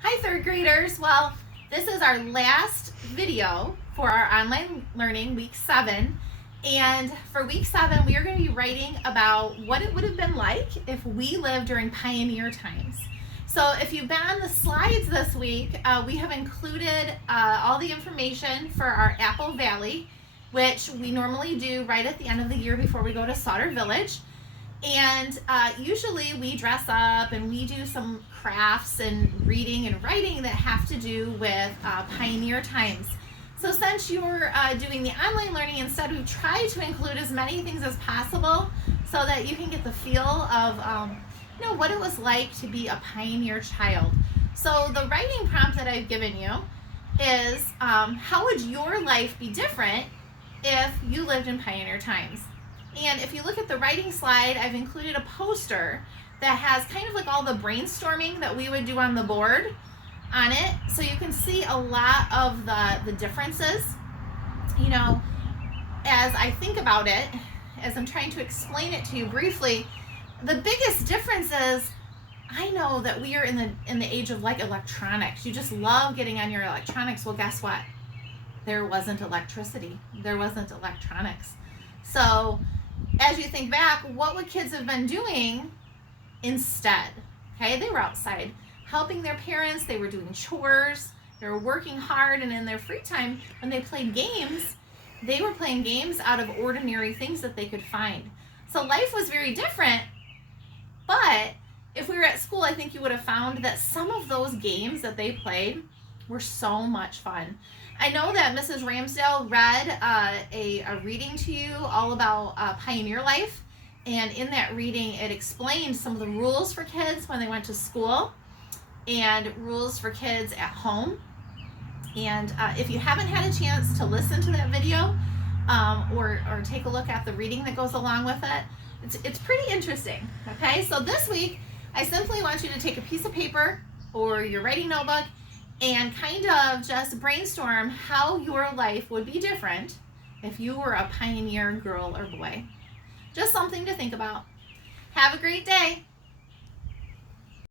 Hi third graders. Well, this is our last video for our online learning week 7. And for week 7, we are going to be writing about what it would have been like if we lived during pioneer times. So if you've been on the slides this week, we have included all the information for our Apple Valley, which we normally do right at the end of the year before we go to Sauter Village. And usually we dress up and we do some crafts and reading and writing that have to do with pioneer times. So since you're doing the online learning, instead we've tried to include as many things as possible so that you can get the feel of what it was like to be a pioneer child. So the writing prompt that I've given you is how would your life be different if you lived in pioneer times? And if you look at the writing slide, I've included a poster that has kind of like all the brainstorming that we would do on the board on it. So you can see a lot of the differences. As I think about it, as I'm trying to explain it to you briefly, the biggest difference is I know that we are in the age of like electronics. You just love getting on your electronics. Well, guess what? There wasn't electricity. There wasn't electronics. So as you think back, what would kids have been doing instead? Okay, they were outside helping their parents, they were doing chores, they were working hard, and in their free time, when they played games, they were playing games out of ordinary things that they could find. So life was very different, but if we were at school, I think you would have found that some of those games that they played were so much fun. I know that Mrs. Ramsdale read a reading to you all about pioneer life, and in that reading it explained some of the rules for kids when they went to school and rules for kids at home. And if you haven't had a chance to listen to that video or take a look at the reading that goes along with it, it's pretty interesting. Okay, so this week I simply want you to take a piece of paper or your writing notebook and kind of just brainstorm how your life would be different if you were a pioneer girl or boy. Just something to think about. Have a great day.